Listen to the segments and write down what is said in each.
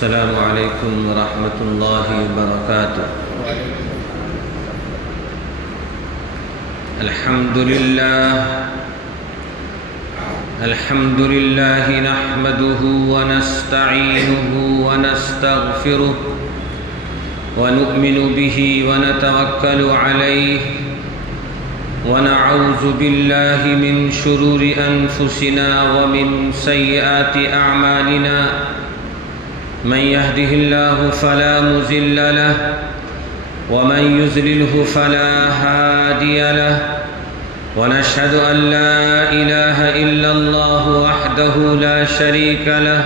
السلام علیکم ورحمۃ اللہ وبرکاتہ۔ الحمد للہ نحمده ونستعینه ونستغفره ونؤمن به ونتوکل علیہ ونعوذ باللہ من شرور انفسنا ومن سیئات اعمالنا من يهده الله فلا مضل له ومن يضلله فلا هادي له ونشهد أن لا إله إلا الله وحده لا شريك له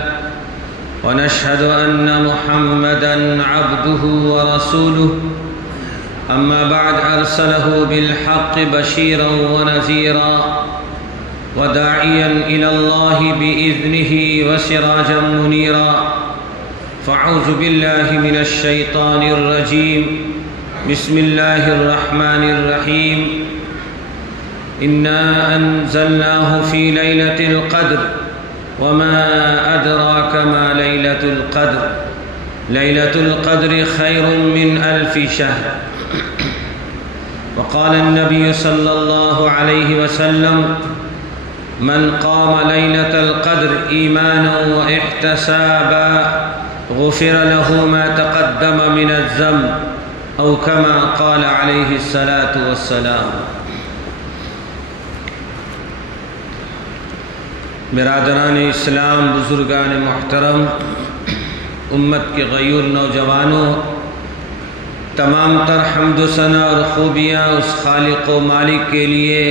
ونشهد أن محمدًا عبده ورسوله أما بعد أرسله بالحق بشيرا ونذيرا وداعيا إلى الله بإذنه وسراجا منيرا فأعوذ بالله من الشيطان الرجيم بسم الله الرحمن الرحيم إنا أنزلناه في ليلة القدر وما أدراك ما ليلة القدر ليلة القدر خير من 1000 شهر وقال النبي صلى الله عليه وسلم من قام ليلة القدر إيمانا واحتسابا غفر له ما تقدم من الذنب او كما قال عليه الصلاة والسلام۔ برادران اسلام، بزرگان محترم، امت کے غیور نوجوانوں، تمام تر حمد و ثنا اور خوبیاں اس خالق و مالک کے لیے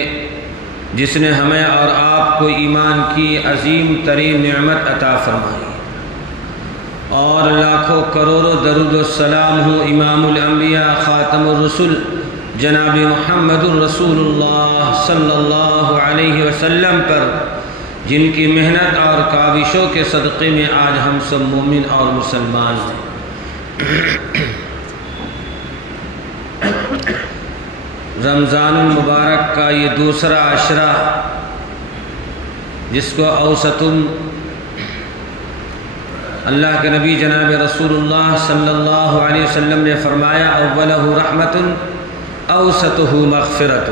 جس نے ہمیں اور آپ کو ایمان کی عظیم ترین نعمت عطا فرمائی، اور لاکھوں کروڑوں درود و سلام ہو امام الانبیاء خاتم الرسل جناب محمد الرسول اللہ صلی اللہ علیہ وسلم پر، جن کی محنت اور کاوشوں کے صدقے میں آج ہم سب مومن اور مسلمان ہیں۔ رمضان المبارک کا یہ دوسرا عشرہ، جس کو اوسطم اللہ کے نبی جناب رسول اللہ صلی اللہ علیہ وسلم نے فرمایا اولہ رحمت اوسطہ مغفرت،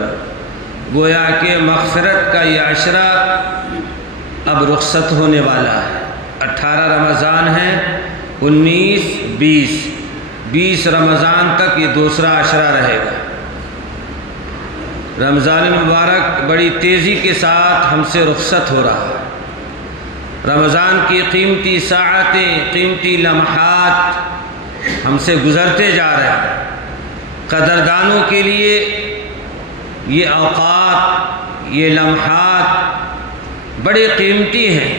گویا کہ مغفرت کا یہ عشرہ اب رخصت ہونے والا ہے۔ 18 رمضان ہے، 19، 20 رمضان تک یہ دوسرا عشرہ رہے گا۔ رمضان المبارک بڑی تیزی کے ساتھ ہم سے رخصت ہو رہا ہے۔ رمضان کی قیمتی ساعتیں، قیمتی لمحات ہم سے گزرتے جا رہے ہیں۔ قدردانوں کے لیے یہ اوقات، یہ لمحات بڑے قیمتی ہیں۔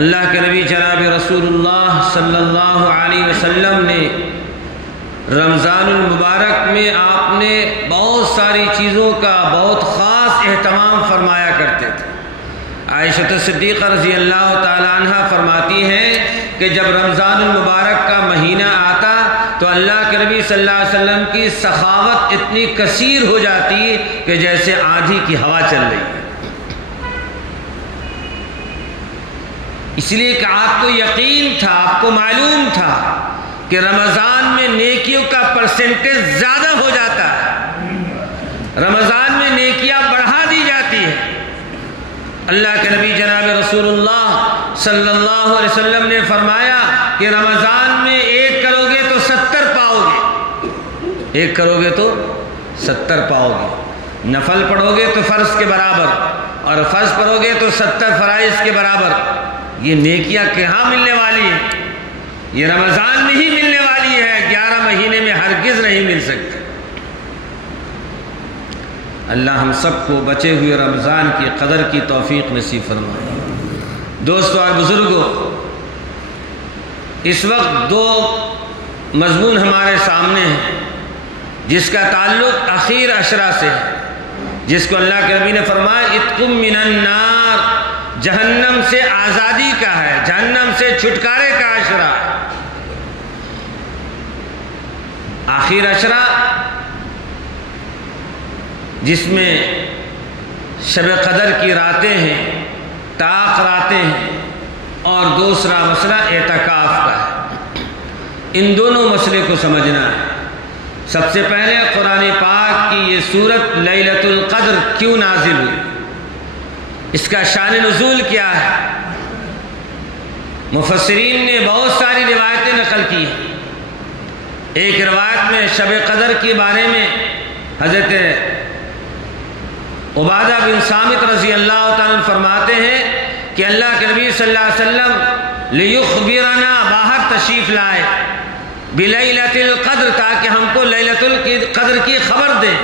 اللہ کے نبی جناب رسول اللہ صلی اللہ علیہ وسلم نے رمضان المبارک میں آپ نے بہت ساری چیزوں کا بہت خاص اہتمام فرمایا کرتے تھے۔ عائشہ صدیقہ رضی اللہ تعالیٰ عنہ فرماتی ہیں کہ جب رمضان المبارک کا مہینہ آتا تو اللہ کے نبی صلی اللہ علیہ وسلم کی سخاوت اتنی کثیر ہو جاتی کہ جیسے آندھی کی ہوا چل رہی ہے، اس لیے کہ آپ کو یقین تھا، آپ کو معلوم تھا کہ رمضان میں نیکیوں کا پرسنٹیج زیادہ ہو جاتا ہے، رمضان میں نیکیاں بڑھا دی جاتی ہیں۔ اللہ کے نبی جناب رسول اللہ صلی اللہ علیہ وسلم نے فرمایا کہ رمضان میں 1 کرو گے تو 70 پاؤ گے، 1 کرو گے تو 70 پاؤ گے، نفل پڑھو گے تو فرض کے برابر، اور فرض پڑھو گے تو 70 فرائض کے برابر۔ یہ نیکیاں کہاں ملنے والی ہیں؟ یہ رمضان میں ہی ملنے والی ہے، 11 مہینے میں ہرگز نہیں مل سکتی۔ اللہ ہم سب کو بچے ہوئے رمضان کی قدر کی توفیق نصیب فرمائے۔ دوستو اور بزرگوں، اس وقت 2 مضمون ہمارے سامنے ہیں جس کا تعلق اخیر عشرہ سے ہے، جس کو اللہ کے نبی نے فرمایا اتقم من النار، جہنم سے آزادی کا ہے، جہنم سے چھٹکارے کا عشرہ۔ آخر عشرہ جس میں شب قدر کی راتیں ہیں، طاق راتیں ہیں، اور دوسرا مسئلہ اعتکاف کا ہے۔ ان دونوں مسئلے کو سمجھنا ہے۔ سب سے پہلے قرآن پاک کی یہ سورت لیلۃ القدر کیوں نازل ہوئی، اس کا شان نزول کیا ہے؟ مفسرین نے بہت ساری روایتیں نقل کی ہیں۔ ایک روایت میں شب قدر کے بارے میں حضرت عبادہ بن صامت رضی اللہ تعالیٰ فرماتے ہیں کہ اللہ کے نبی صلی اللہ علیہ وسلم لیخبرنا باہر تشریف لائے بلیلۃ القدر، تاکہ ہم کو لیلۃ القدر کی خبر دیں۔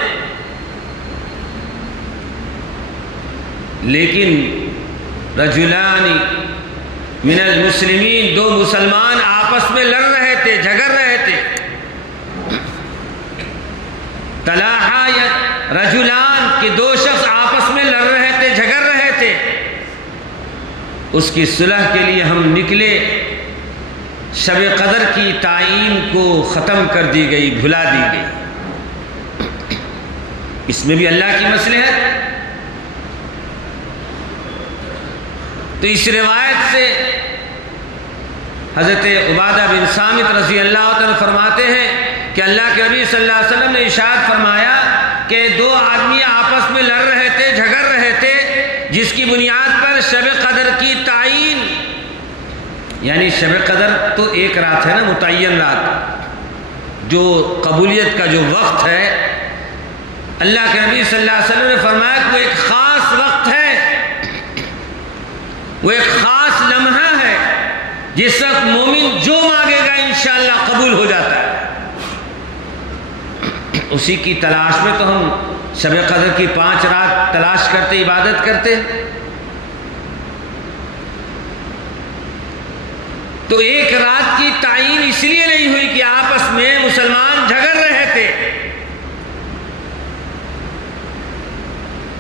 لیکن رجلان من المسلمین، دو مسلمان آپس میں لڑ رہے تھے، جھگڑ رہے تھے۔ تلاحا رجلان، کہ دو شخص آپس میں لڑ رہے تھے، جھگڑ رہے تھے۔ اس کی صلح کے لیے ہم نکلے، شب قدر کی تعین کو ختم کر دی گئی، بھلا دی گئی۔ اس میں بھی اللہ کی مصلحت۔ تو اس روایت سے حضرت عبادہ بن صامت رضی اللہ عنہ فرماتے ہیں کہ اللہ کے نبی صلی اللہ علیہ وسلم نے ارشاد فرمایا کہ دو آدمی آپس میں لڑ رہے تھے، جھگڑ رہے تھے، جس کی بنیاد پر شب قدر کی تعین، یعنی شب قدر تو ایک رات ہے نا، متعین رات، جو قبولیت کا جو وقت ہے، اللہ کے نبی صلی اللہ علیہ وسلم نے فرمایا کہ وہ ایک خاص وقت ہے، وہ ایک خاص لمحہ ہے، جس وقت مومن جو مانگے گا انشاءاللہ قبول ہو جاتا ہے۔ اسی کی تلاش میں تو ہم شب قدر کی 5 رات تلاش کرتے، عبادت کرتے۔ تو ایک رات کی تعین اس لیے نہیں ہوئی کہ آپس میں مسلمان جھگڑ رہے تھے۔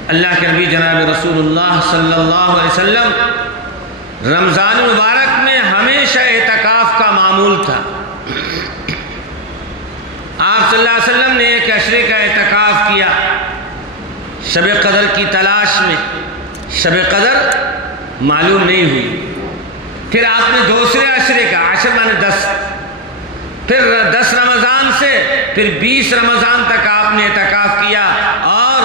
اللہ کے نبی جناب رسول اللہ صلی اللہ علیہ وسلم رمضان مبارک میں ہمیشہ اعتکاف کا معمول تھا۔ آپ صلی اللہ علیہ وسلم نے ایک عشرے کا اعتکاف کیا شب قدر کی تلاش میں، شب قدر معلوم نہیں ہوئی۔ پھر آپ نے دوسرے عشرے کا، عشر مانے 10، پھر 10 رمضان سے پھر 20 رمضان تک آپ نے اعتکاف کیا اور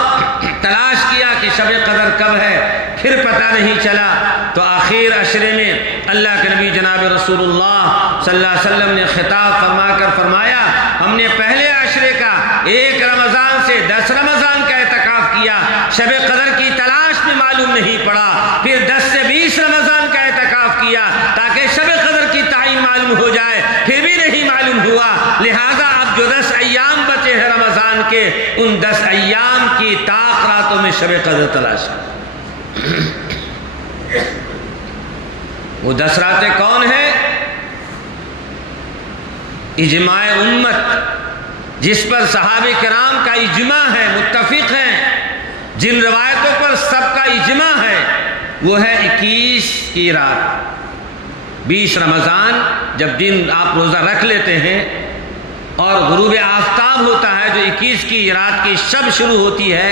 تلاش کیا کہ شب قدر کب ہے، پھر پتہ نہیں چلا۔ تو آخر عشرے میں اللہ کے نبی جناب رسول اللہ صلی اللہ علیہ وسلم نے خطاب فرما کر فرمایا، ہم نے پہلے عشرے کا 1 رمضان سے 10 رمضان کا اعتکاف کیا، شب قدر کی تلاش میں معلوم نہیں پڑا، پھر 10 سے 20 رمضان کا اعتکاف کیا تاکہ شب قدر کی تعین معلوم ہو جائے، پھر بھی نہیں معلوم ہوا، لہذا اب جو 10 ایام بچے ہیں رمضان کے، ان 10 ایام کی طاق راتوں میں شب قدر تلاش ہے۔ وہ 10 راتیں کون ہیں؟ اجماع امت، جس پر صحابہ کرام کا اجماع ہے، متفق ہیں، جن روایتوں پر سب کا اجماع ہے، وہ ہے 21 کی رات، 20 رمضان جب دن آپ روزہ رکھ لیتے ہیں اور غروب آفتاب ہوتا ہے، جو 21 کی رات کی شب شروع ہوتی ہے،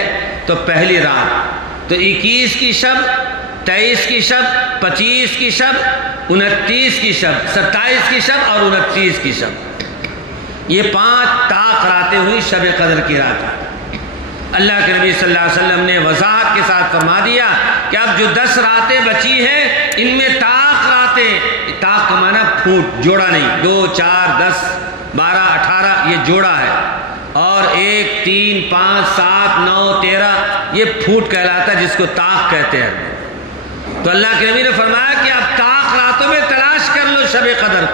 تو پہلی رات، تو 21 کی شب، 23 کی شب، 25 کی شب، 29 کی شب، 27 کی شب اور 29 کی شب، یہ 5 طاق راتیں ہوئی شب قدر کی رات۔ اللہ کے نبی صلی اللہ علیہ وسلم نے وضاحت کے ساتھ فرما دیا کہ اب جو 10 راتیں بچی ہیں، ان میں طاق راتیں، طاق کا معنی پھوٹ، جوڑا نہیں، 2 4 10 12 18 یہ جوڑا ہے، اور 1 3 5 7 9 13 یہ پھوٹ کہلاتا ہے، جس کو طاق کہتے ہیں۔ تو اللہ کے نبی نے فرمایا کہ اب طاق راتوں میں تلاش کر لو شب قدر۔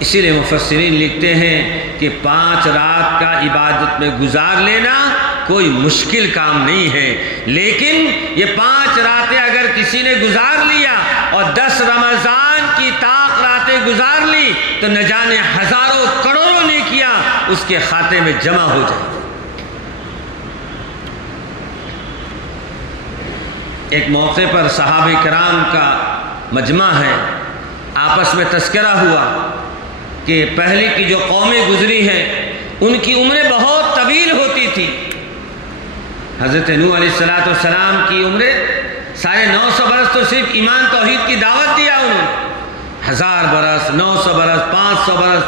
اسی لیے مفسرین لکھتے ہیں کہ 5 رات کا عبادت میں گزار لینا کوئی مشکل کام نہیں ہے، لیکن یہ 5 راتیں اگر کسی نے گزار لیا اور 10 رمضان کی طاق راتیں گزار لی تو نہ جانے ہزاروں کروڑوں نیکیاں اس کے کھاتے میں جمع ہو جائیں۔ ایک موقع پر صحابہ کرام کا مجمع ہے، آپس میں تذکرہ ہوا کہ پہلے کی جو قومیں گزری ہیں ان کی عمریں بہت طویل ہوتی تھی۔ حضرت نوح علیہ السلام کی عمریں 950 برس تو صرف ایمان توحید کی دعوت دیا انہوں نے، 1000 برس، 900 برس، 500 برس،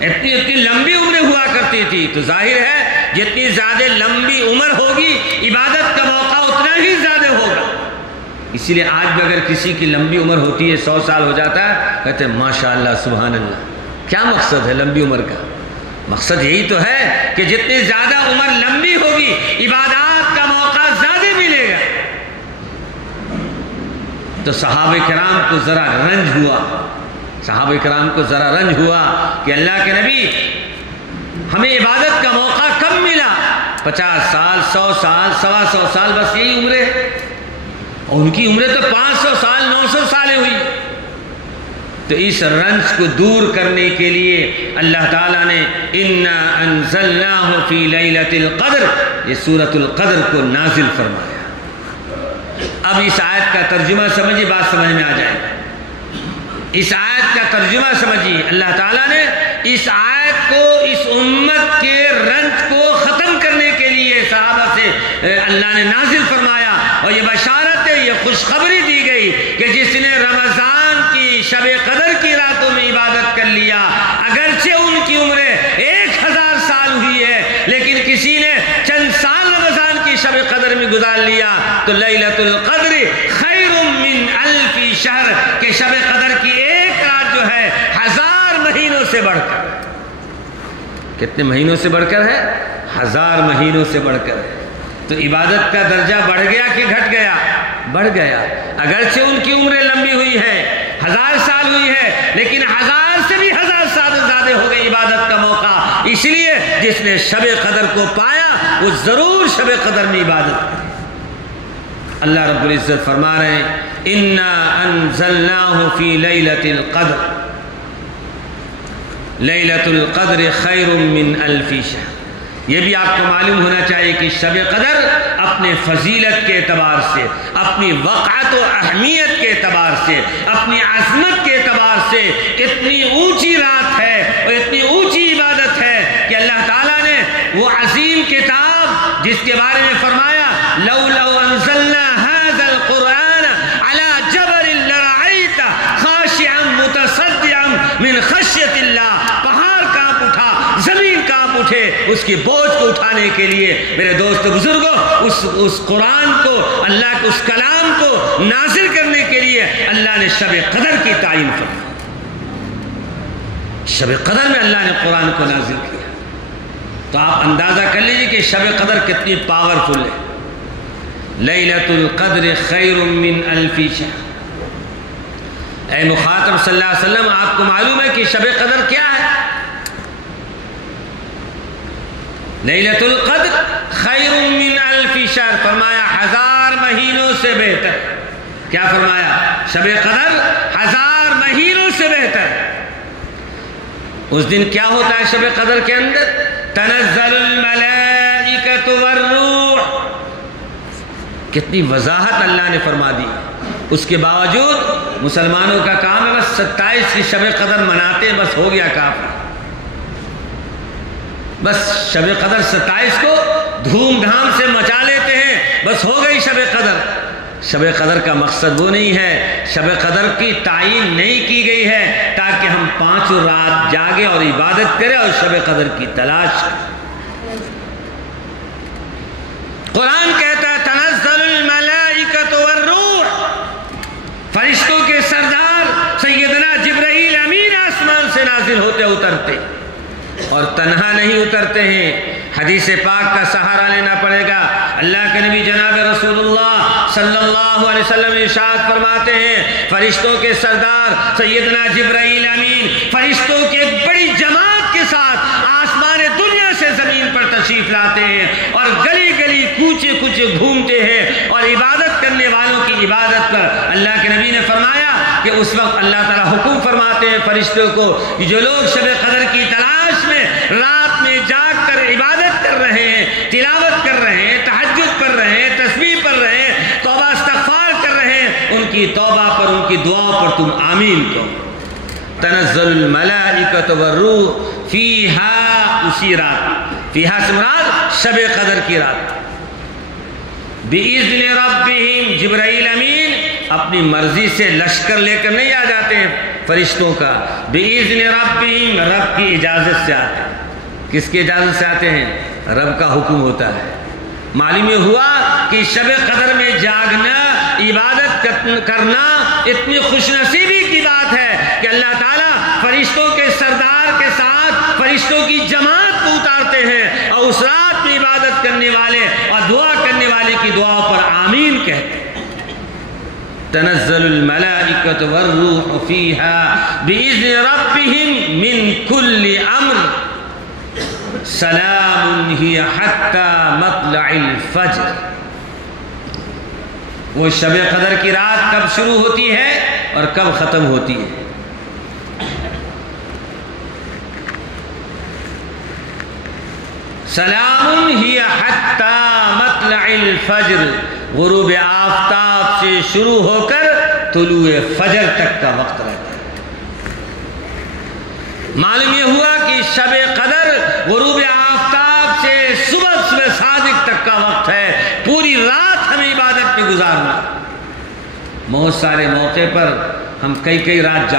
اتنی لمبی عمریں ہوا کرتی تھی. تو ظاہر ہے جتنی زیادہ لمبی عمر ہوگی عبادت کا موقع اتنا ہی زیادہ ہوگا. اسی لیے آج بھی اگر کسی کی لمبی عمر ہوتی ہے، 100 سال ہو جاتا ہے، کہتے ہیں ماشاءاللہ سبحان اللہ. کیا مقصد ہے لمبی عمر کا؟ مقصد یہی تو ہے کہ جتنی زیادہ عمر لمبی ہوگی عبادات کا موقع زیادہ ملے گا. تو صحابہ کرام کو ذرا رنج ہوا کہ اللہ کے نبی ہمیں عبادت کا موقع کب ملا؟ 50 سال، 100 سال، 125 سال، بس یہی عمریں. اور ان کی عمریں تو 500 سال، 900 سالیں ہوئی. تو اس رنج کو دور کرنے کے لیے اللہ تعالیٰ نے اِنَّا أَنزَلْنَاهُ فِي لَيْلَةِ الْقَدْرِ یہ سورۃ القدر کو نازل فرمایا. اب اس آیت کا ترجمہ سمجھیے، بات سمجھ میں آ جائے. اس آیت کا ترجمہ سمجھیے. اللہ تعالیٰ نے اس آیت کو اس امت کے رنج کو ختم کرنے کے لیے صحابہ سے اللہ نے نازل فرمایا. اور یہ بشارت ہے، یہ خوشخبری دی گئی کہ جس نے رمضان کی شب قدر کی راتوں میں عبادت کر لیا، اگرچہ ان کی عمریں 1000 سال ہوئی ہے، لیکن کسی نے چند سال رمضان کی شب قدر میں گزار لیا تو لیلۃ القدر خیر من الف شہر کہ شب قدر کی ایک رات جو ہے 1000 مہینوں سے بڑھ کر. کتنے مہینوں سے بڑھ کر ہے؟ 1000 مہینوں سے بڑھ کر ہے. تو عبادت کا درجہ بڑھ گیا کہ گھٹ گیا؟ بڑھ گیا. اگرچہ ان کی عمریں لمبی ہوئی ہے، 1000 سال ہوئی ہے، لیکن 1000 سے بھی 1000 سال زیادہ ہو گئی عبادت کا موقع. اس لیے جس نے شب قدر کو پایا وہ ضرور شب قدر میں عبادت کرے. اللہ رب العزت فرما رہے ہیں اِنَّا أَنزَلْنَاهُ فِي لَيْلَةِ الْقَدْرِ لیلۃ القدر خیر من الف شہر. یہ بھی آپ کو معلوم ہونا چاہیے کہ شب قدر اپنے فضیلت کے اعتبار سے، اپنی وقعت و اہمیت کے اعتبار سے، اپنی عظمت کے اعتبار سے اتنی اونچی رات ہے اور اتنی اونچی عبادت ہے کہ اللہ تعالیٰ نے وہ عظیم کتاب جس کے بارے میں فرمایا لَوْ أَنزَلْنَا هَذَا الْقُرْآنَ عَلَى جَبَلٍ لَرَأَيْتَهُ خَاشِعًا مُتَصَدِّعًا مِنْ خَشْيَةِ اللَّهِ. پہاڑ کانپ اٹھا، زمین کانپ اٹھے اس کی بوجھ کو اٹھانے کے لیے. میرے دوست بزرگوں، اس قرآن کو، اللہ کے اس کلام کو نازل کرنے کے لیے اللہ نے شب قدر کی تعین فرمائی. شب قدر میں اللہ نے قرآن کو نازل کیا. تو آپ اندازہ کر لیجئے کہ شب قدر کتنی پاورفل ہے. لیلۃ القدر خیر من الف شہر. اے مخاطب صلی اللہ علیہ وسلم، آپ کو معلوم ہے کہ شب قدر کیا ہے؟ لیلۃ القدر خیر من الف شہر. فرمایا 1000 مہینوں سے بہتر. کیا فرمایا؟ شب قدر 1000 مہینوں سے بہتر. اس دن کیا ہوتا ہے شب قدر کے اندر؟ تنزل الملائکۃ والروح. کتنی وضاحت اللہ نے فرما دی. اس کے باوجود مسلمانوں کا کام ہے بس 27 کی شب قدر مناتے ہیں، بس ہو گیا کافی. بس شب قدر 27 کو دھوم دھام سے مچا لیتے ہیں، بس ہو گئی شب قدر. شب قدر کا مقصد وہ نہیں ہے. شب قدر کی تعین نہیں کی گئی ہے تاکہ ہم 5 رات جاگیں اور عبادت کریں اور شب قدر کی تلاش کریں. قرآن کہتا ہے تنزل الملائکۃ والروح. فرشتوں کے سردار سیدنا جبرائیل امین آسمان سے نازل ہوتے اترتے، اور تنہا نہیں اترتے ہیں. حدیث پاک کا سہارا لینا پڑے گا. اللہ کے نبی جناب رسول اللہ صلی اللہ علیہ وسلم ارشاد فرماتے ہیں فرشتوں کے سردار سیدنا جبرائیل امین فرشتوں کی ایک بڑی جماعت کے ساتھ آسمان دنیا سے زمین پر تشریف لاتے ہیں اور گلی گلی کوچے کوچے گھومتے ہیں اور عبادت کرنے والوں کی عبادت پر. اللہ کے نبی نے فرمایا کہ اس وقت اللہ تعالیٰ حکم فرماتے ہیں فرشتوں کو کہ جو لوگ شب قدر کی تلاش میں رات میں جاگ کر عبادت کر رہے ہیں، تلاوت کر رہے ہیں، تہجد پڑھ رہے ہیں، تسبیح پڑھ رہے ہیں، توبہ استغفار کر رہے ہیں، ان کی توبہ پر، ان کی دعاؤں پر تم آمین کہو. تنزل الملائکۃ والروح فیہا، اسی رات، فیہا سے مراد شب قدر کی رات. بِإِذْنِ رَبِّهِمْ، جبرائیل امین اپنی مرضی سے لشکر لے کر نہیں آ جاتے ہیں فرشتوں کا، بِإِذْنِ رَبِّهِمْ رب کی اجازت سے آتے ہیں۔ کس کی اجازت سے آتے ہیں؟ رب کا حکم ہوتا ہے۔ معلوم یہ ہوا کہ شب قدر میں جاگنا، عبادت کرنا اتنی خوش نصیبی کی بات ہے کہ اللہ تعالیٰ فرشتوں کے سردار کے ساتھ فرشتوں کی جماعت کو اتارتے ہیں اور اس رات میں عبادت کرنے والے اور دعا کرنے والے کی دعا پر آمین کہتے ہیں۔ تنزل الملائکۃ والروح فیہا بإذن ربہم من کل امر سلام ہی حتی مطلع الفجر۔ وہ شب قدر کی رات کب شروع ہوتی ہے اور کب ختم ہوتی ہے؟ سلام ہی حتی مطلع الفجر، غروب آفتاب سے شروع ہو کر طلوع فجر تک کا وقت رہتا ہے۔ معلوم یہ ہوا کہ شب قدر غروب آفتاب سے صبح صادق تک کا وقت ہے، پوری رات ہمیں عبادت میں گزارنا۔ بہت سارے موقع پر ہم کئی رات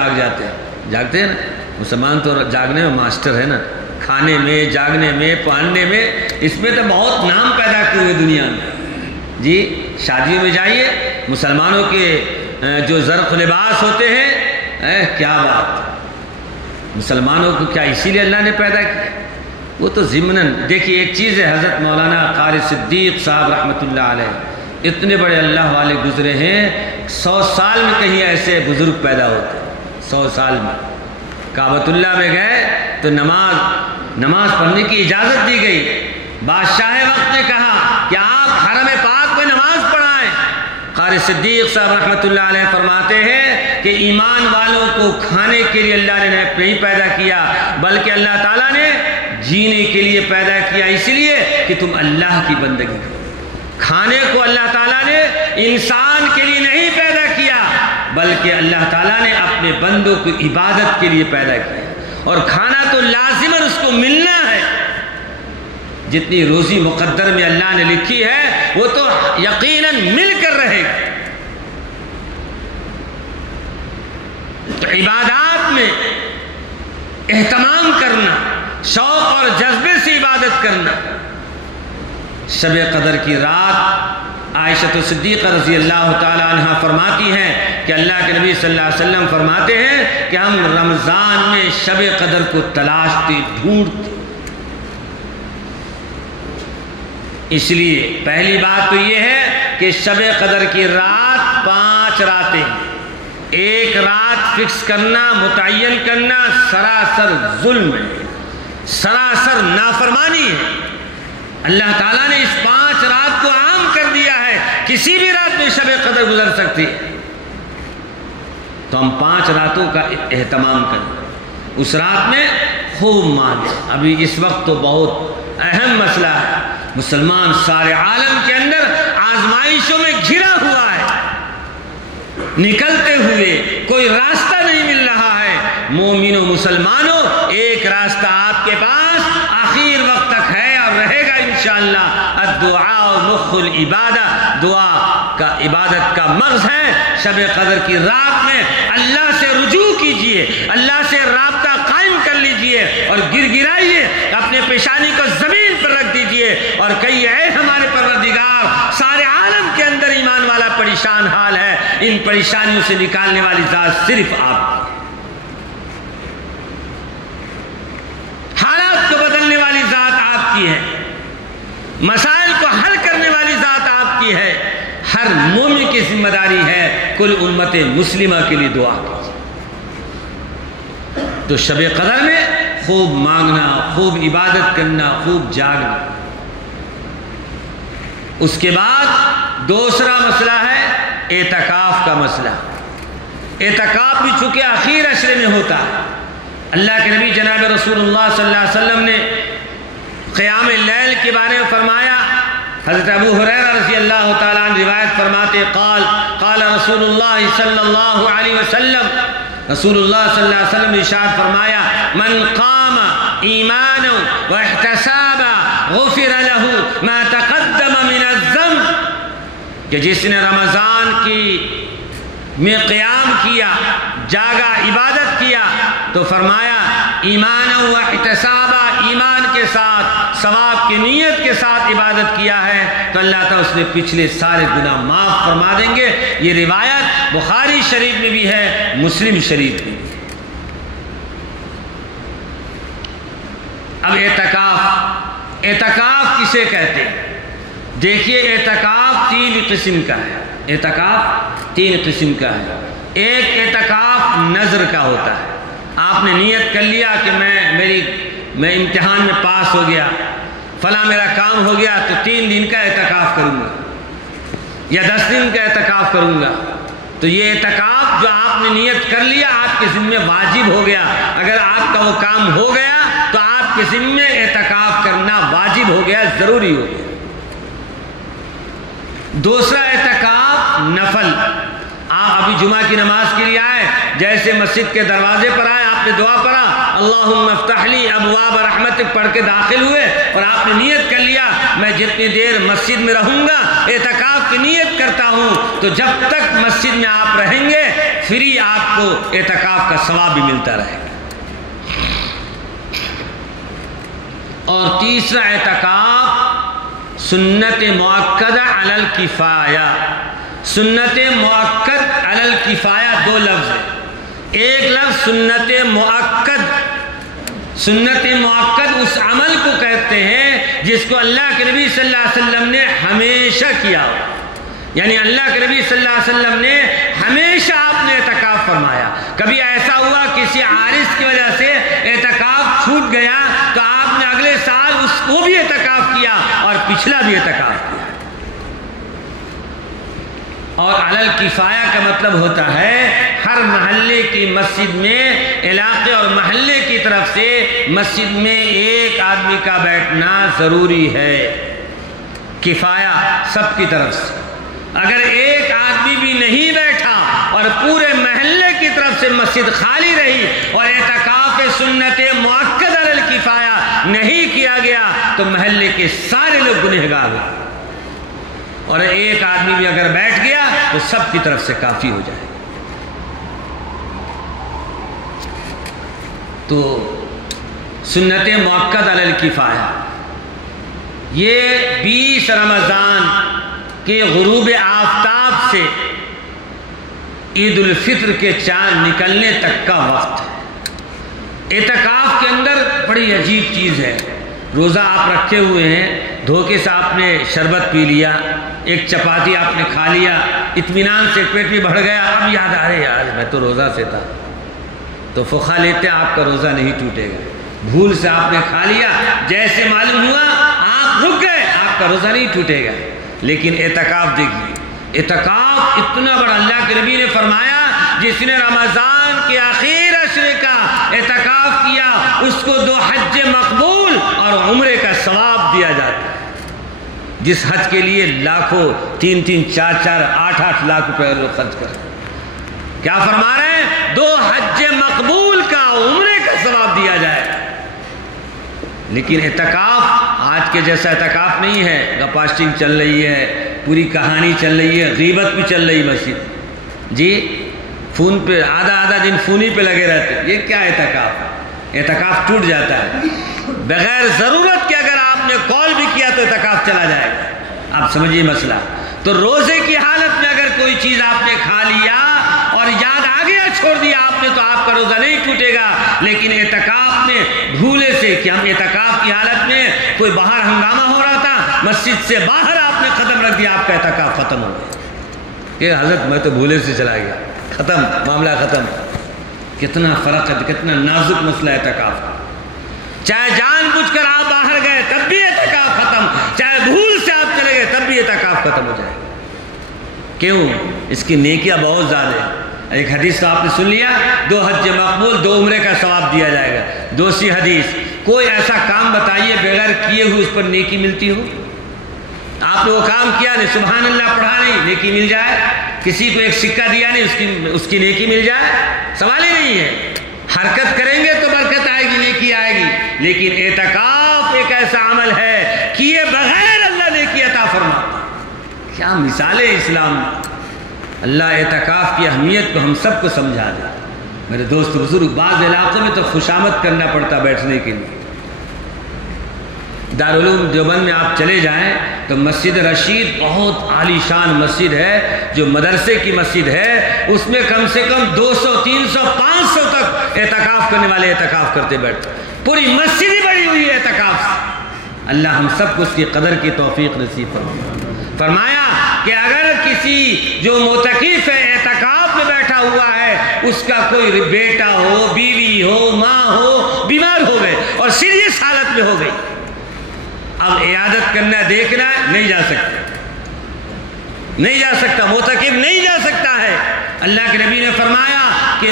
جاگتے ہیں نا، مسلمان تو جاگنے میں ماسٹر ہے نا، کھانے میں، جاگنے میں، پہننے میں، اس میں تو بہت نام پیدا کیے ہوئے دنیا میں۔ جی شادیوں میں جائیے، مسلمانوں کے جو زرق لباس ہوتے ہیں، کیا بات، مسلمانوں کو کیا اسی لیے اللہ نے پیدا کیا؟ وہ تو ضمناً دیکھیے ایک چیز ہے، حضرت مولانا قاری صدیق صاحب رحمۃ اللہ علیہ اتنے بڑے اللہ والے گزرے ہیں، 100 سال میں کہیں ایسے بزرگ پیدا ہوتے ہیں، 100 سال میں۔ کعبۃ اللہ میں گئے تو نماز پڑھنے کی اجازت دی گئی، بادشاہ وقت نے کہا کہ آپ حرم پاک میں نماز پڑھائیں۔ قاری صدیق صاحب رحمۃ اللہ علیہ فرماتے ہیں کہ ایمان والوں کو کھانے کے لیے اللہ نے نہیں پیدا کیا، بلکہ اللہ تعالیٰ نے جینے کے لیے پیدا کیا، اس لیے کہ تم اللہ کی بندگی کرو۔ کھانے کو اللہ تعالیٰ نے انسان کے لیے نہیں پیدا کیا، بلکہ اللہ تعالیٰ نے اپنے بندوں کو عبادت کے لیے پیدا کیا، اور کھانا تو لازماً اس کو ملنا ہے۔ جتنی روزی مقدر میں اللہ نے لکھی ہے وہ تو یقیناً مل کر رہے گی۔ تو عبادات میں اہتمام کرنا، شوق اور جذبے سے عبادت کرنا۔ شب قدر کی رات عائشہ صدیقہ رضی اللہ تعالی عنہ فرماتی ہیں کہ اللہ کے نبی صلی اللہ علیہ وسلم فرماتے ہیں کہ ہم رمضان میں شب قدر کو تلاشتے، ڈھونڈتے۔ اس لیے پہلی بات تو یہ ہے کہ شب قدر کی رات 5 راتیں، ایک رات فکس کرنا، متعین کرنا سراسر ظلم ہے، سراسر نافرمانی ہے۔ اللہ تعالیٰ نے اس 5 رات کو عام کر دیا ہے، کسی بھی رات میں شب قدر گزر سکتی ہے، تو ہم 5 راتوں کا اہتمام کریں، اس رات میں خوب مانیں۔ ابھی اس وقت تو بہت اہم مسئلہ ہے، مسلمان سارے عالم کے اندر آزمائشوں میں گھرا ہوا ہے، نکلتے ہوئے کوئی راستہ نہیں مل رہا ہے۔ مومنوں مسلمانوں، ایک راستہ آپ کے پاس آخر وقت تک ہے اور رہے گا انشاءاللہ۔ الدعاء مخ العبادہ، دعا کا عبادت کا مغز ہے۔ شب قدر کی رات میں اللہ سے رجوع کیجئے، اللہ سے رابطہ قائم کر لیجئے اور گر گرائیے، اپنے پیشانی کو زمین پر رکھ دیجئے اور کہیے اے ہمارے پروردگار، سارے عالم کے اندر ایمان والا پریشان حال ہے، ان پریشانیوں سے نکالنے والی ذات صرف آپ، حالات کو بدلنے والی ذات آپ کی ہے، مسائل کو حل کرنے والی ذات آپ کی ہے۔ ہر مومن کی ذمہ داری ہے کل امت مسلمہ کے لیے دعا کیجیے۔ تو شب قدر میں خوب مانگنا، خوب عبادت کرنا، خوب جاگنا۔ اس کے بعد دوسرا مسئلہ ہے اعتکاف کا مسئلہ۔ اعتکاف بھی چونکہ آخر عشرے میں ہوتا ہے۔ اللہ کے نبی جناب رسول اللہ صلی اللہ علیہ وسلم نے قیام اللیل کے بارے میں فرمایا۔ حضرت ابو ہریرہ رضی اللہ تعالیٰ عنہ روایت فرماتے قال رسول اللہ صلی اللہ علیہ وسلم، رسول اللہ صلی اللہ علیہ وسلم نے ارشاد فرمایا من قام ایمانا واحتسابا غفر له ما تقدم من الذنب کہ جس نے رمضان میں قیام کیا، جاگا، عبادت کیا، تو فرمایا ایمان و احتسابا، ایمان کے ساتھ، ثواب کی نیت کے ساتھ عبادت کیا ہے تو اللہ تعالیٰ اس نے پچھلے سارے گناہ معاف فرما دیں گے۔ یہ روایت بخاری شریف میں بھی ہے، مسلم شریف میں بھی ہے۔ اب اعتکاف کسے کہتے ہیں؟ دیکھیے اعتکاف 3 قسم کا ہے۔ اعتکاف 3 قسم کا ہے۔ ایک اعتکاف نظر کا ہوتا ہے، آپ نے نیت کر لیا کہ میں امتحان میں پاس ہو گیا، فلاں میرا کام ہو گیا تو 3 دن کا اعتکاف کروں گا یا 10 دن کا اعتکاف کروں گا۔ تو یہ اعتکاف جو آپ نے نیت کر لیا آپ کے ذمہ واجب ہو گیا۔ اگر آپ کا وہ کام ہو گیا تو آپ کے ذمہ اعتکاف کرنا واجب ہو گیا، ضروری ہو گیا۔ دوسرا اعتکاف نفل، آپ ابھی جمعہ کی نماز کے لیے آئے، جیسے مسجد کے دروازے پر آئے، آپ نے دعا پڑھا اللہم افتح لی ابواب رحمتک پڑھ کے داخل ہوئے اور آپ نے نیت کر لیا میں جتنی دیر مسجد میں رہوں گا اعتکاف کی نیت کرتا ہوں، تو جب تک مسجد میں آپ رہیں گے فری آپ کو اعتکاف کا ثواب بھی ملتا رہے گا۔ اور تیسرا اعتکاف سنت مؤکدہ علی الکفایہ۔ سنت مؤکد علی الکفایہ 2 لفظ ہے۔ ایک لفظ سنت مؤکد، سنت مؤکد اس عمل کو کہتے ہیں جس کو اللہ کے نبی صلی اللہ علیہ وسلم نے ہمیشہ کیا، یعنی اللہ کے نبی صلی اللہ علیہ وسلم نے ہمیشہ آپ نے اعتکاف فرمایا۔ کبھی ایسا ہوا کسی عارض کی وجہ سے اعتکاف چھوٹ گیا تو آپ نے اگلے سال اس کو بھی اعتکاف کیا اور پچھلا بھی اعتکاف کیا۔ اور علی الکفایہ کا مطلب ہوتا ہے ہر محلے کی مسجد میں، علاقے اور محلے کی طرف سے مسجد میں ایک آدمی کا بیٹھنا ضروری ہے۔ کفایہ سب کی طرف سے، اگر ایک آدمی بھی نہیں بیٹھا اور پورے محلے کی طرف سے مسجد خالی رہی اور اعتکاف سنت مؤکد علی الکفایہ نہیں کیا گیا تو محلے کے سارے لوگ گنہگار ہوتے، اور ایک آدمی بھی اگر بیٹھ گیا تو سب کی طرف سے کافی ہو جائے۔ تو سنت مؤکد علی الکفایہ یہ 20 رمضان کے غروب آفتاب سے عید الفطر کے چاند نکلنے تک کا وقت ہے۔ اعتکاف کے اندر بڑی عجیب چیز ہے، روزہ آپ رکھے ہوئے ہیں، دھوکے سے آپ نے شربت پی لیا، ایک چپاتی آپ نے کھا لیا، اطمینان سے پیٹ بھی بڑھ گیا، اب یاد آ رہے یار میں تو روزہ سے تھا، تو فقہ لیتے آپ کا روزہ نہیں ٹوٹے گا۔ بھول سے آپ نے کھا لیا، جیسے معلوم ہوا آپ رک گئے، آپ کا روزہ نہیں ٹوٹے گا۔ لیکن اعتکاف دیکھیے، اعتکاف اتنا بڑا، اللہ کے نبی نے فرمایا جس نے رمضان کے آخر عشرے کا اعتکاف کیا اس کو 2 حج مقبول اور عمرے کا ثواب دیا جاتا ہے۔ جس حج کے لیے لاکھوں 3-3 4-4 8-8 لاکھ روپے لوگ خرچ کریں، کیا فرما رہے ہیں؟ 2 حج مقبول کا، عمرے کا ثواب دیا جائے۔ لیکن اعتکاف آج کے جیسا اعتکاف نہیں ہے، گپاسٹنگ چل رہی ہے، پوری کہانی چل رہی ہے، غیبت بھی چل رہی مسجد، جی فون پہ آدھا دن فونی پہ لگے رہتے، یہ کیا اعتکاف ہے؟ اعتکاف ٹوٹ جاتا ہے بغیر ضرورت کے، اگر آپ نے کال بھی کیا تو اعتکاف چلا جائے گا۔ آپ سمجھیے مسئلہ۔ تو روزے کی حالت میں اگر کوئی چیز آپ نے کھا لیا اور یاد آ گیا چھوڑ دیا آپ نے تو آپ کا روزہ نہیں ٹوٹے گا۔ لیکن اعتکاف میں بھولے سے کہ ہم اعتکاف کی حالت میں کوئی باہر ہنگامہ ہو رہا تھا، مسجد سے باہر آپ نے قدم رکھ دیا، آپ کا اعتکاف ختم ہو گیا کہ حضرت میں تو بھولے سے چلا گیا، ختم، معاملہ ختم۔ کتنا فرق ہے، کتنا نازک مسئلہ ہے اعتکاف کا۔ چاہے جان بوجھ کر آپ باہر گئے تب بھی اعتکاف ختم، چاہے بھول سے آپ چلے گئے تب بھی اعتکاف ختم ہو جائے۔ کیوں؟ اس کی نیکیاں بہت زیادہ ہیں۔ ایک حدیث تو آپ نے سن لیا، 2 حج مقبول 2 عمرے کا ثواب دیا جائے گا۔ دوسری حدیث، کوئی ایسا کام بتائیے بغیر کیے ہوئے اس پر نیکی ملتی ہو۔ آپ نے وہ کام کیا نہیں، سبحان اللہ پڑھا نہیں، نیکی مل جائے۔ کسی کو ایک سکہ دیا نہیں، اس کی نیکی مل جائے، سوال ہی نہیں ہے۔ حرکت کریں گے تو برکت آئے گی، نیکی آئے گی۔ لیکن اعتکاف ایک ایسا عمل ہے کیے بغیر اللہ نیکی عطا فرماتا۔ کیا مثال ہے اسلام میں. اللہ اعتکاف کی اہمیت کو ہم سب کو سمجھا دے. میرے دوست بزرگ، بعض علاقوں میں تو خوشامد کرنا پڑتا بیٹھنے کے لیے. دارالعلوم دیوبند میں آپ چلے جائیں تو مسجد رشید بہت عالی شان مسجد ہے، جو مدرسے کی مسجد ہے، اس میں کم سے کم 200 300 500 تک اعتکاف کرنے والے اعتکاف کرتے بیٹھتے. پوری مسجد ہی بڑی ہوئی ہے اعتکاف سے. اللہ ہم سب کو اس کی قدر کی توفیق نصیب فرمایا کہ اگر کسی جو معتکف ہے اعتکاف میں بیٹھا ہوا ہے، اس کا کوئی بیٹا ہو، بیوی ہو، ماں ہو، بیمار ہو گئے اور سیریس حالت میں ہو گئی، اب عیادت کرنا دیکھنا نہیں جا سکتا، نہیں جا سکتا، معتکف نہیں جا سکتا ہے. اللہ کے نبی نے فرمایا کہ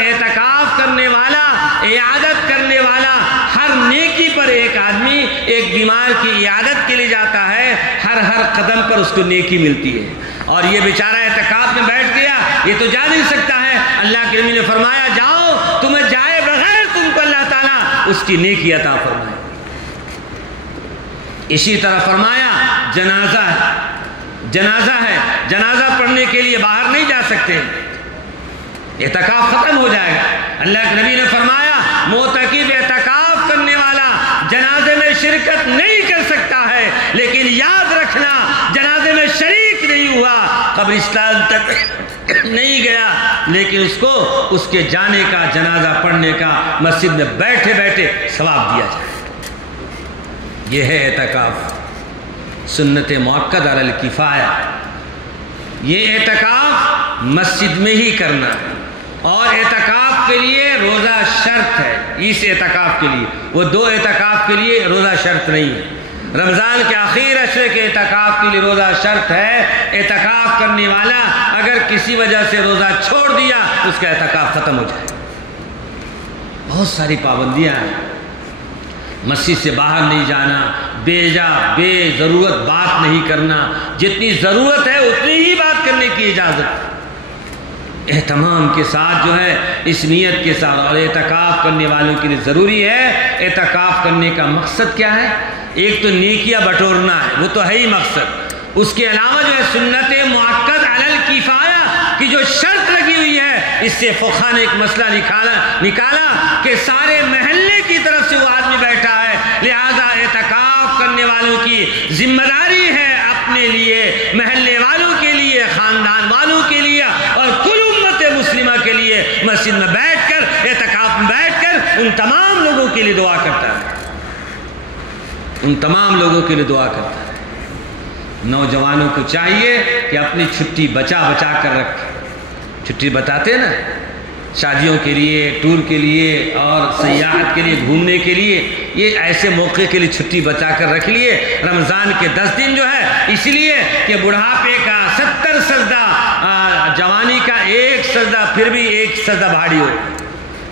اعتکاف کرنے والا، عیادت کرنے والا، ہر نیکی پر ایک آدمی ایک بیمار کی عیادت کے لیے جاتا ہے، ہر قدم پر اس کو نیکی ملتی ہے. اور یہ بیچارہ اعتکاف میں بیٹھ گیا، یہ تو جا نہیں سکتا ہے. اللہ کے نبی نے فرمایا جاؤ، تمہیں جائے بغیر تم کو اللہ تعالیٰ اس کی نیکی عطا فرمائے. اسی طرح فرمایا جنازہ ہے، جنازہ پڑھنے کے لیے باہر نہیں جا سکتے، اعتکاف ختم ہو جائے گا. اللہ کے نبی نے فرمایا معتکف اعتکاف کرنے والا جنازے میں شرکت نہیں کر سکتا ہے، لیکن یاد رکھنا جنازے میں شریک نہیں ہوا، قبرستان تک نہیں گیا، لیکن اس کو اس کے جانے کا، جنازہ پڑھنے کا مسجد میں بیٹھے بیٹھے ثواب دیا جائے. یہ ہے اعتکاف، سنت مؤکد علی الکفایہ. یہ اعتکاف مسجد میں ہی کرنا ہے، اور اعتکاف کے لیے روزہ شرط ہے. اس اعتکاف کے لیے، وہ 2 اعتکاف کے لیے روزہ شرط نہیں ہے. رمضان کے آخر عشرے کے اعتکاف کے لیے روزہ شرط ہے. اعتکاف کرنے والا اگر کسی وجہ سے روزہ چھوڑ دیا، اس کا اعتکاف ختم ہو جائے. بہت ساری پابندیاں ہیں. مسجد سے باہر نہیں جانا، بے ضرورت بات نہیں کرنا، جتنی ضرورت ہے اتنی ہی بات کرنے کی اجازت. اہتمام کے ساتھ جو ہے، اس نیت کے ساتھ. اور اعتکاف کرنے والوں کے لیے ضروری ہے، اعتکاف کرنے کا مقصد کیا ہے؟ ایک تو نیکیاں بٹورنا ہے، وہ تو ہے ہی مقصد. اس کے علاوہ جو ہے سنت مؤکد علی الکفایہ کی جو شرط لگی ہوئی ہے، اس سے فقہاء نے ایک مسئلہ نکالا کہ سارے محلے کی طرف سے وہ آدمی بیٹھا ہے، لہذا اعتکاف کرنے والوں کی ذمہ داری ہے اپنے لیے، محلے والوں کے لیے، خاندان والوں کے لیے اور کل امت مسلمہ کے لیے مسجد میں بیٹھ کر، اعتکاف میں بیٹھ کر ان تمام لوگوں کے لیے دعا کرتا ہے، ان تمام لوگوں کے لیے دعا کرتا ہے. نوجوانوں کو چاہیے کہ اپنی چھٹی بچا کر رکھیں. چھٹی بتاتے ہیں نا، شادیوں کے لیے، ٹور کے لیے اور سیاحت کے لیے، گھومنے کے لیے، یہ ایسے موقع کے لیے چھٹی بچا کر رکھ لیے. رمضان کے 10 دن جو ہے اس لیے کہ بڑھاپے کا 70 سجدہ، جوانی کا 1 سجدہ، پھر بھی 1 سجدہ بھاری ہو.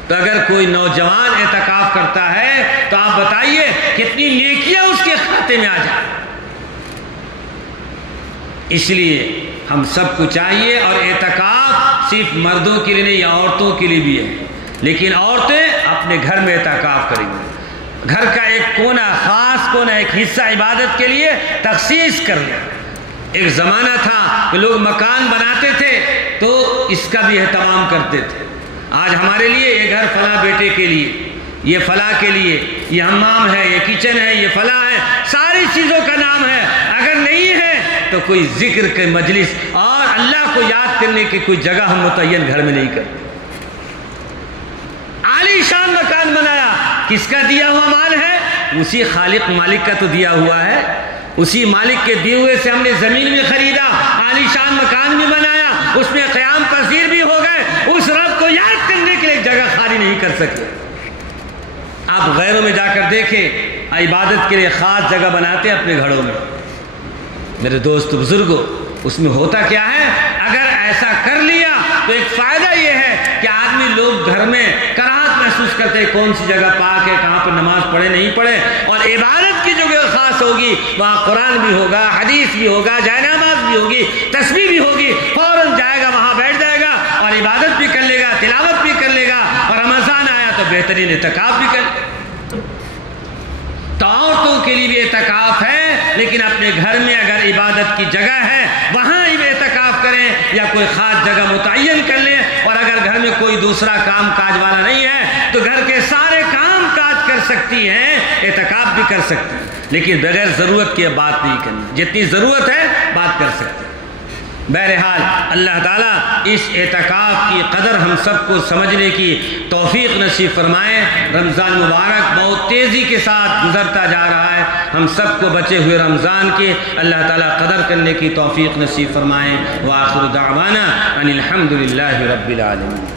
تو اگر کوئی نوجوان اعتکاف کرتا ہے تو آپ بتائیے کتنی نیکیاں اس کے کھاتے میں آ جائیں. اس لیے ہم سب کو چاہیے، اور اعتکاف صرف مردوں کے لیے نہیں، عورتوں کے لیے بھی ہے. لیکن عورتیں اپنے گھر میں اعتکاف کریں گی، گھر کا ایک کونا، خاص کونا، ایک حصہ عبادت کے لیے تخصیص کر لیں. ایک زمانہ تھا کہ لوگ مکان بناتے تھے تو اس کا بھی اہتمام کرتے تھے. آج ہمارے لیے یہ گھر فلاں بیٹے کے لیے، یہ فلاں کے لیے، یہ حمام ہے، یہ کچن ہے، یہ فلاں ہے، ساری چیزوں کا نام ہے. اگر نہیں ہے تو کوئی ذکر کے مجلس اور اللہ کو یاد کرنے کی کوئی جگہ ہم متعین گھر میں نہیں کرتے. عالی شان مکان بنایا، کس کا دیا ہوا مال ہے؟ اسی خالق مالک کا تو دیا ہوا ہے. اسی مالک کے دیے ہوئے سے ہم نے زمین بھی خریدا، عالی شان مکان بھی بنایا، اس میں قیام پذیر بھی ہو گئے. اس رب کو یاد کرنے کے لیے ایک جگہ خالی نہیں کر سکتے. آپ غیروں میں جا کر دیکھیں، عبادت کے لیے خاص جگہ بناتے ہیں اپنے گھروں میں. میرے دوست بزرگوں، اس میں ہوتا کیا ہے؟ اگر ایسا کر لیا تو ایک فائدہ یہ ہے کہ آدمی، لوگ گھر میں کراہت محسوس کرتے ہیں کون سی جگہ پاک ہے، کہاں پہ نماز پڑھے نہیں پڑھے. اور عبادت کی جگہ خاص ہوگی، وہاں قرآن بھی ہوگا، حدیث بھی ہوگا، جائے نماز بھی ہوگی، تسبیح بھی ہوگی. فوراً جائے گا، وہاں بیٹھ جائے گا اور عبادت بھی کر لے گا، تلاوت بھی کر لے گا. اور رمضان آیا تو بہترین اعتکاف بھی کر لے گا. تو عورتوں کے لیے بھی اعتکاف ہے، لیکن اپنے گھر میں اگر عبادت کی جگہ ہے وہاں اعتکاف کریں یا کوئی خاص جگہ متعین کر لیں، اور اگر گھر میں کوئی دوسرا کام کاج والا نہیں ہے تو گھر کے سارے کام کاج کر سکتی ہیں، اعتکاف بھی کر سکتی ہیں، لیکن بغیر ضرورت کی بات نہیں کرنی، جتنی ضرورت ہے بات کر سکتے ہیں۔ بہرحال اللہ تعالیٰ اس اعتکاف کی قدر ہم سب کو سمجھنے کی توفیق نصیب فرمائے۔ رمضان مبارک بہت تیزی کے ساتھ گزرتا جا رہا ہے، ہم سب کو بچے ہوئے رمضان کے اللہ تعالیٰ قدر کرنے کی توفیق نصیب فرمائے۔ وآخر دعوانا ان الحمد للہ رب العالمین۔